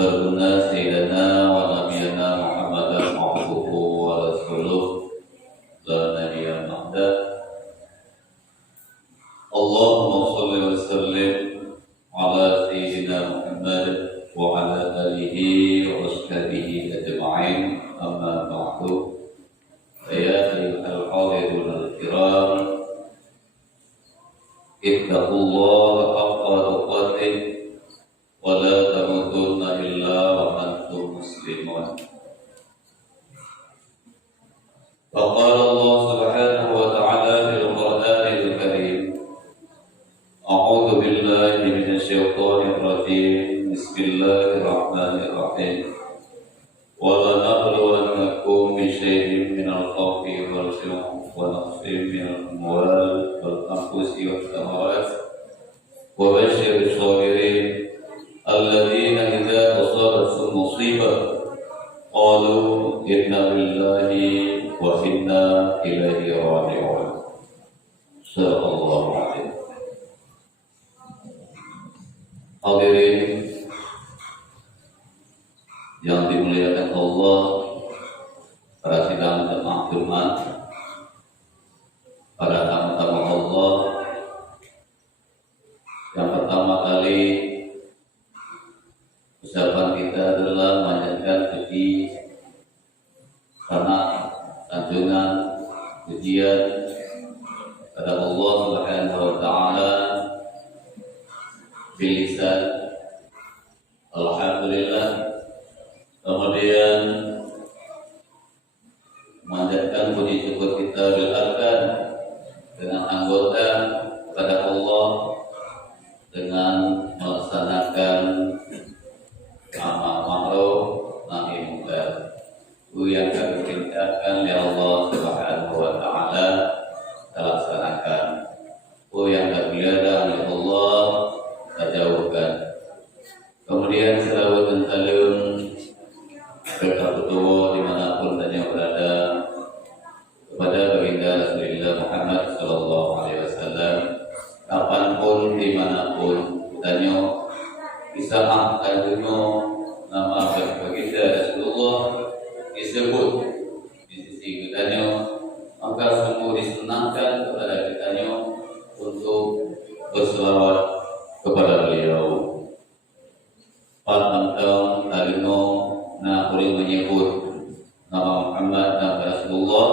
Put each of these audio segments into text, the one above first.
وأشهد سيدنا ونبينا محمدا عبده ورسوله لا نبي بعده. اللهم صل وسلم على سيدنا محمد وعلى آله وأصحابه أجمعين. أما بعد، فيا أيها الحاضرون الكرام، اتقوا الله حق تقاته ولا تموتن إلا وأنتم مسلمون. فقال الله سبحانه وتعالى في القرآن الكريم: أعوذ بالله من الشيطان الرجيم. بسم الله الرحمن الرحيم. ولنبلونكم بشيء من الخوف والجوع ونقص من الأموال والأنفس والثمرات وبشر الصابرين الذين إذا أصابتهم مصيبة قالوا إنا لله وإنا إليه راجعون. صدق الله العظيم. Hadirin yang dimuliakan Allah, para sidang jemaah Jumat, para tamu-tamu Allah, yang pertama kali ucapan kita adalah memanjatkan puji, sanjungan, pujian kepada Allah Subhanahu wa Ta'ala bilisan alhamdulillah. Kemudian memanjatkan puji syukur kita bil arkan dengan anggota kepada Allah dengan melaksanakan amal ma'ruf nahi munkar yang kami perintahkan ya Allah Subhanahu wa Ta'ala kita laksanakan, yang kami larang ya Allah kita jauhkan. Kemudian selawat dan salam berkah berdoa dimanapun dan yang berada kepada baginda Rasulullah Muhammad Sallallahu Alaihi Wasallam, kapanpun dimanapun kitanya bisa angkat dunia nama baginda Rasulullah disebut di sisi kitanya, maka semua disunahkan kepada kitanya untuk berselawat kepada beliau. Pantang tarino na boleh menyebut nama Muhammad dan Rasulullah,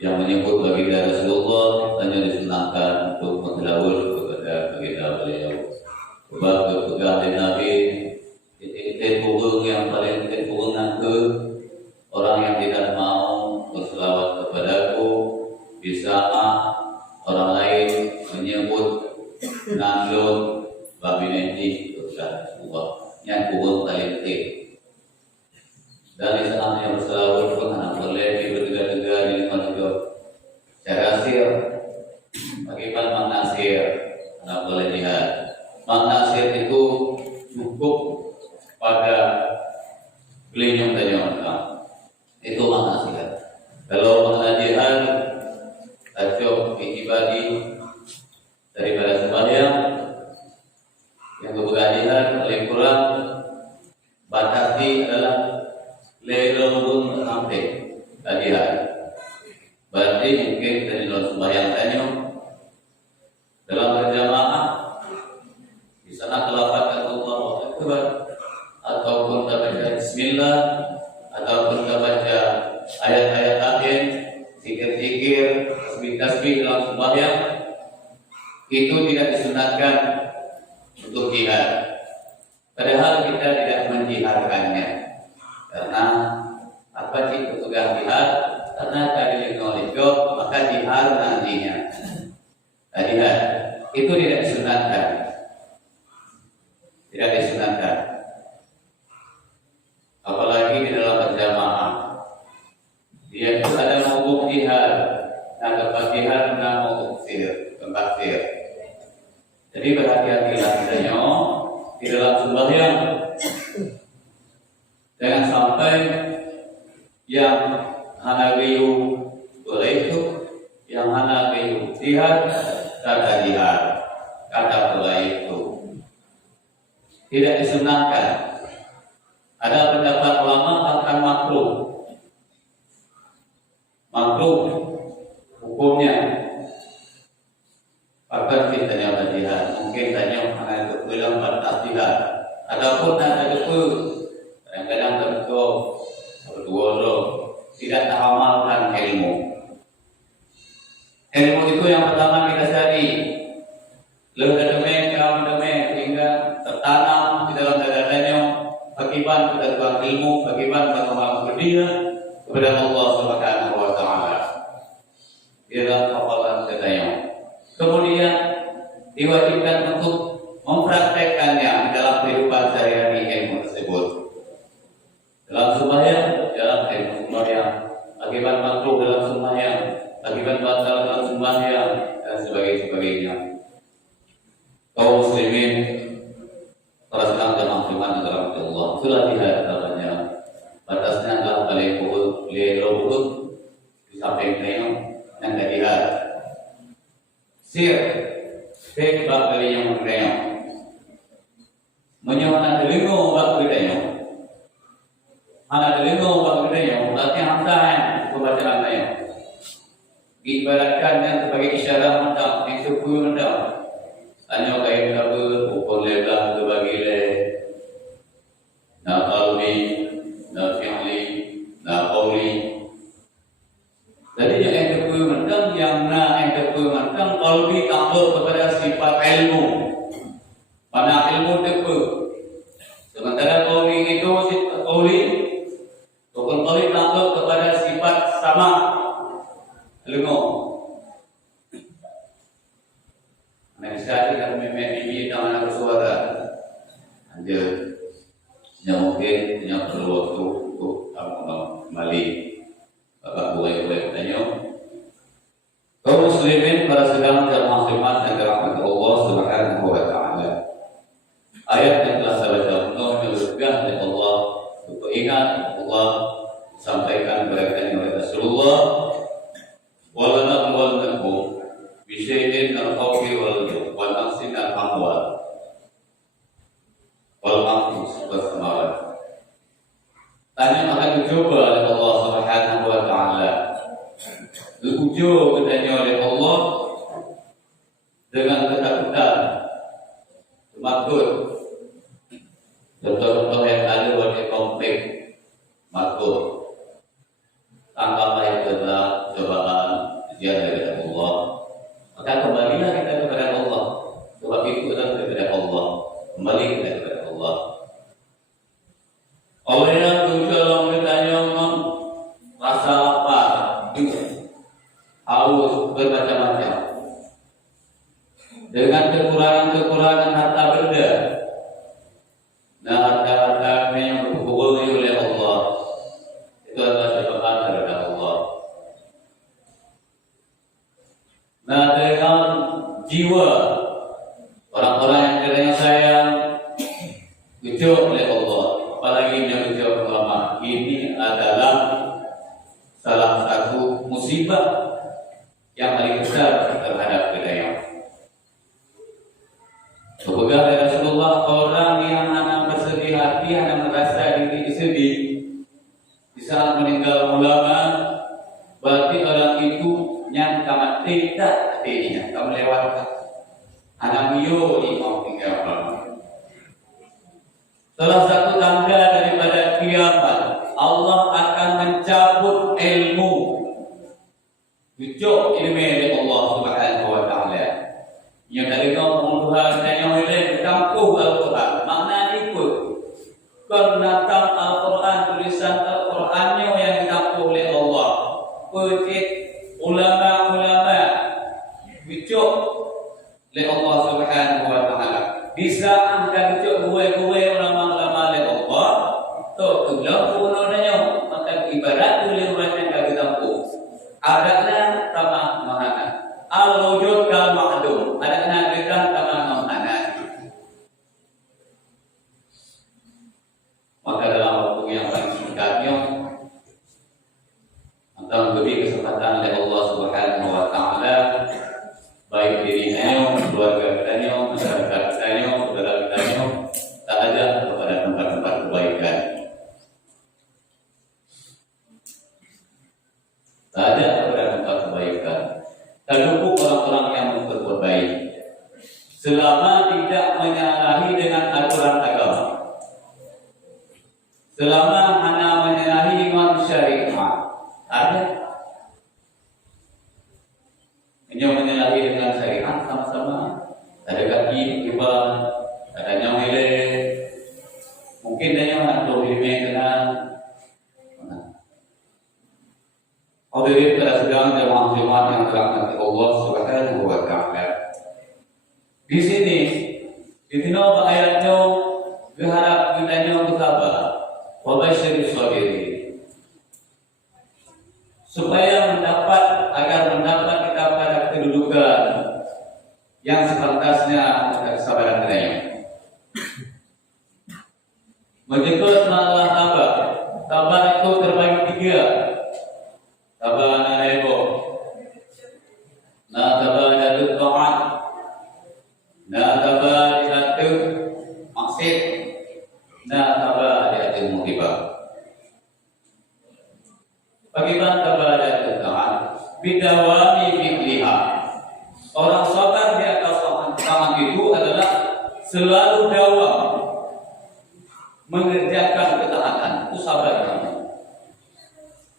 yang menyebut baginda Rasulullah hanya disunahkan untuk mengelawul kepada baginda beliau. Sebab berpegang dengan Nabi, titik punggung yang paling titik punggung ke orang yang tidak mau berselawat kepadaku di saat orang lain menyebut nandung babineti Rasulullah yang punggung paling titik. Dan di saat yang berselawat pun anak boleh di bertiga-tiga di lima tiga cara sir. Bagaimana makna sir? Anak boleh lihat. Makna sir itu cukup pada kelinyung tanya. Itu makna sir. Kalau makna jihad, tajuk ibadah daripada sembahyang yang keberhadiran oleh Quran batasi adalah lerung sampai hadiran. Berarti mungkin dari dalam sembahyang tanya dalam berjamaah di sana kelafatan Allahu Akbar ataupun baca Bismillah ataupun baca ayat-ayat akhir, zikir-zikir, tasbih-tasbih dalam sembahyang itu tidak disunatkan untuk jihad. Padahal kita tidak menjihadkannya. Karena apa sih petugas jihad? Karena tadi knowledge maka jihad nantinya. Jihad itu tidak disunatkan. Tidak disunatkan. Apalagi di dalam berjamaah. Dia itu ada mabuk jihad. Nah, tempat jihad mau tempat sir. Jadi berhati-hatilah katanya di dalam sembahyang. Jangan sampai yang hana riu boleh itu, yang hana riu jihad, kata jihad, kata boleh itu. tidak disunahkan. Ada pendapat ulama akan makruh. Makruh hukumnya. Bahkan kita tanya jihad, mungkin tanya anak itu bilang batas jihad. Adapun ada itu kadang-kadang berdua tidak teramalkan ilmu. Ilmu itu yang pertama kita cari. Lebih sehingga tertanam di dalam dada-dadanya akibat kedatangan ilmu, akibat bagaimana berdiri kepada Allah Subhanahu wa taala. Di dalam hafalan katanya. Kemudian diwajibkan untuk mempraktekkannya di dalam kehidupan sehari-hari ilmu tersebut. Dalam sembahyang, dalam ilmu sembahyang, akibat makruh dalam sembahyang, akibat batal dalam sembahyang dan sebagainya. Kaum muslimin, para sedang dalam firman dalam Allah, sudah tidak namanya batasnya adalah paling lewat di samping yang dilihat. Sir bab kali yang berkaya, menyuana telingo bab bedanya, anak telingo bab bedanya, berarti hantaran pembacaan ayat. Diibaratkan yang sebagai isyarat mata, yang sepuluh mata. Tanya kain apa, pukul lelah terbagi le, na qalbi, na fi'li, na qawli. Jadi yang kedua mentang, yang mentang qalbi takluk kepada sifat ilmu. Pada ilmu teku. Sementara qawli itu sifat qawli, pukul qawli takluk kepada sifat sama. Ilmu. Nabi Sa'id kalau memang bibi dan anak bersuara, dia mungkin yang perlu waktu untuk kembali. Bapak boleh tanya. Kaum muslimin para sedang dan muslimat yang dirahmati Allah Subhanahu wa taala. Ayat yang telah saya baca penuh menyebutkan oleh Allah untuk ingat Allah sampaikan kepada Rasulullah. Wala nabluwannakum bisyai'in al-khawfi wal naqsin al-amwal wal anfus was samarat. Tanya akan dicoba oleh Allah Subhanahu wa taala. Diuji katanya oleh Allah dengan ketakutan, takut. Contoh-contoh yang ada pada konflik, makut. Tanpa itu adalah cobaan ujian dari Allah. Maka kembalilah kita kepada Allah. Sebab itu adalah kepada Allah. Kembali kita kepada Allah. Allah yang kalau bertanya rasa lapar, haus, bermacam-macam. Dengan kekurangan harta benda. Nah, harta-harta yang berhubungan oleh Allah. Itu adalah cobaan dari Allah. Nah, dengan jiwa orang-orang yang kiranya sayang diuji oleh Allah, apalagi yang diuji ulama, ini adalah salah satu musibah yang paling besar terhadap kita. Semoga dari Rasulullah, orang yang akan bersedih hati, akan merasa diri sedih di saat meninggal ulama, berarti orang itu yang tamat tidak hatinya, tak melewatkan anak mio di mau tinggal ulama. Salah satu tanda daripada kiamat, Allah akan mencabut ilmu. Ujuk ilmu dari Allah Subhanahu wa taala. Yang dari kaum Tuhan dan yang lain bertampuh Al-Quran. Maknanya ikut. Penatang Al-Quran, tulisan Al-Qurannya yang ditampuh oleh Allah. Pecik ulama-ulama ujuk oleh Allah Subhanahu wa taala. Bisa anda ujuk gue ulama-ulama oleh Allah. Tuh, kegelam punonanya. Maka ibarat oleh orang yang tak ditampuh. Adaklah tamah mahana. Al-wujud kal-ma'adum. Adaklah berikan tamah mahana. Maka dalam waktu yang paling singkatnya, atau memberi kesempatan oleh Allah Subhanahu wa taala, baik dirinya, keluarga kita, masyarakat kita, saudara kita, tak iba adanya mele mungkin danya atau hilme kena hadirin pada sedang jemaah-jemaah yang dirahmati Allah Subhanahu wa taala. Di sini ditino ayatnya berharap kitanya bersabar wa basyiris sabirin, supaya agar mendapat kita pada kedudukan yang sepantasnya pada kesabaran kita. Menyebut masalah sabar. Sabar itu terbagi 3. Sabar nalebo, na sabar jatuh taat, na sabar jatuh maksud, na sabar jatuh musibah. Bagaimana sabar jatuh taat? Bidawami fi'liha. Orang sabar di atas taat itu adalah selalu dawam mengerjakan ketaatan. Itu sabar namanya.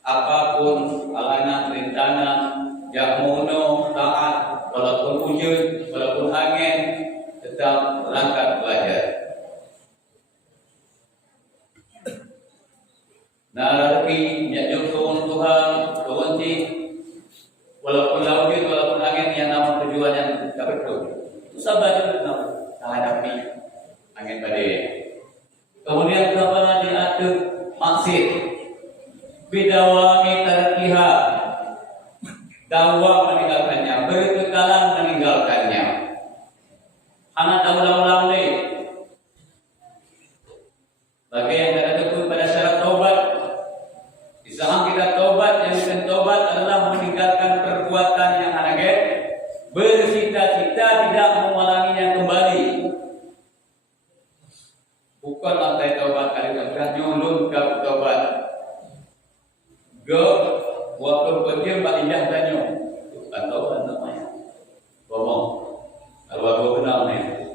Apapun alangan rintangan yang mono taat, walaupun hujan, walaupun angin, tetap berangkat belajar. Narati nyajuk turun Tuhan, berhenti, walaupun laut, walaupun angin yang nama tujuan yang tak betul. Itu sabar juga menghadapi angin badai. Kemudian sabar diatur maksud. Bidawami tarkiha, dawam meninggalkannya, berkekalan meninggalkannya. Anak ulang-ulang ni. Bagi yang tidak tekun pada syarat taubat, di saat kita taubat, yang bukan taubat adalah meninggalkan perbuatan yang hanaget, bercita-cita tidak mengulanginya kembali. Bukan lantai taubat kali kemudian nyulun ke taubat. Go, waktu pergi Mbak Indah tanya, bukan taubat namanya. Ngomong, kalau aku kenal ni.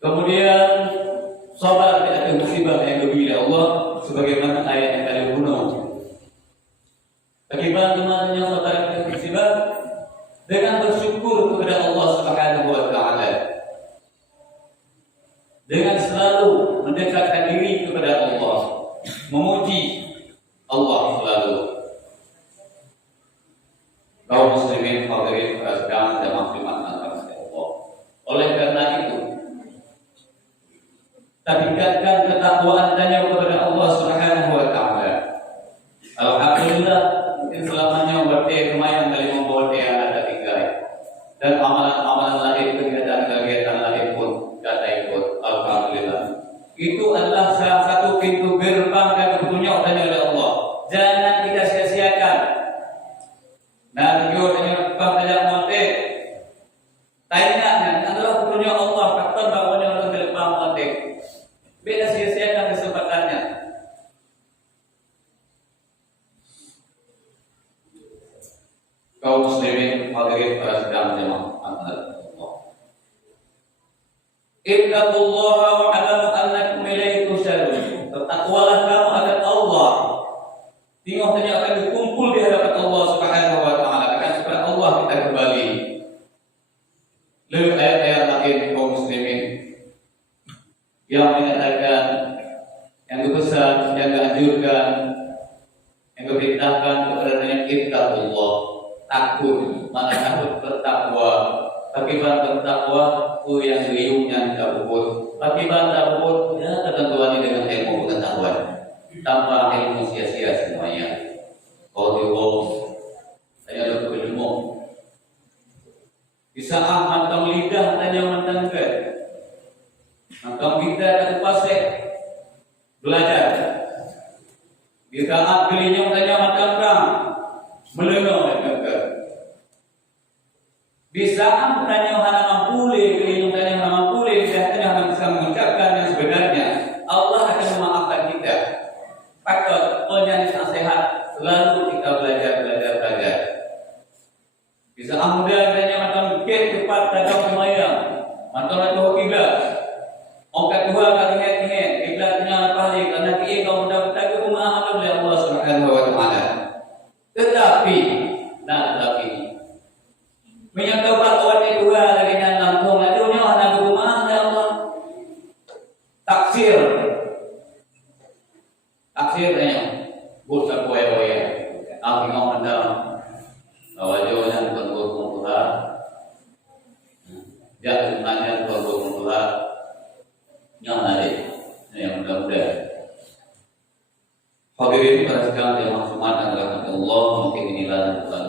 Kemudian sabar di atas musibah yang berbila Allah, sebagaimana ayat yang tadi bunuh. Bagaimana teman-teman sabar di atas musibah? Dengan bersyukur kepada Allah Subhanahu wa taala. Dengan selalu mendekatkan diri kepada Allah, memuji Allah selalu. Kaum muslimin hadirin sekalian dan muslimat Allah. Oleh karena itu, tingkatkan ketakwaan tanya kepada Allah Subhanahu wa taala. Alhamdulillah, mungkin selamanya berarti kemayan kali membawa dia ada 3. Dan amalan-amalan lain, kegiatan-kegiatan lain pun kata ikut. Alhamdulillah. Itu adalah salah satu pintu gerbang yang ditunjuk oleh Allah. Jangan kita sia-siakan. Nah, video dengan banyak mati. Tanya adalah petunjuk Allah. Kata bahawa orang gerbang mati. Beda sia-siakan kesempatannya. Kaum muslimin hadirin para sedang jemaah Allah. Ittaqullaha wa 'alamu annakum ilaihi tusharun. Bertakwalah kamu akan Allah. Tengok saja akan dikumpul di hadapan Allah Subhanahu wa taala. Akan kepada Allah kita kembali. Lalu ayat-ayat lain kaum muslimin yang menyatakan, yang dipesan, yang dianjurkan, yang diperintahkan kepada ittaqullah, takut, mana takut bertakwa. Bagaimana bertakwa itu yang riuhnya tidak puput. Bagaimana tak puput, ya ketentuan dengan ilmu pengetahuan. Tanpa ilmu sia-sia semuanya. Qadillah, saya ada berilmu. Di saat mantang lidah tanya mantang ke, mantang lidah dan pasir belajar. Di saat gelinyong tanya mantang kang melengah mantang ke. Di saat tanya hana mampule, gelinyong tanya hana mampule, lidah tanya hana bisa mengucapkan yang sebenarnya, Allah akan memaafkan kita. Patut penyanyi nasihat selalu kita belajar. Bisa muda tanya macam ke cepat tajam semayang, macam itu kiblat. Angkat dua kali ingat kiblatnya apa lagi? Karena dia kau muda bertajuk memaafkan oleh Allah Subhanahu wa taala. Tetapi menyangka orang dua lagi yang langsung itu nyoh tinggal mandang wajahnya bukan berhubung Tuhan. Jangan sebenarnya bukan berhubung Tuhan. Yang ada yang mudah-mudahan. Hadirin para sekalian yang maksudkan adalah Allah mungkin inilah dan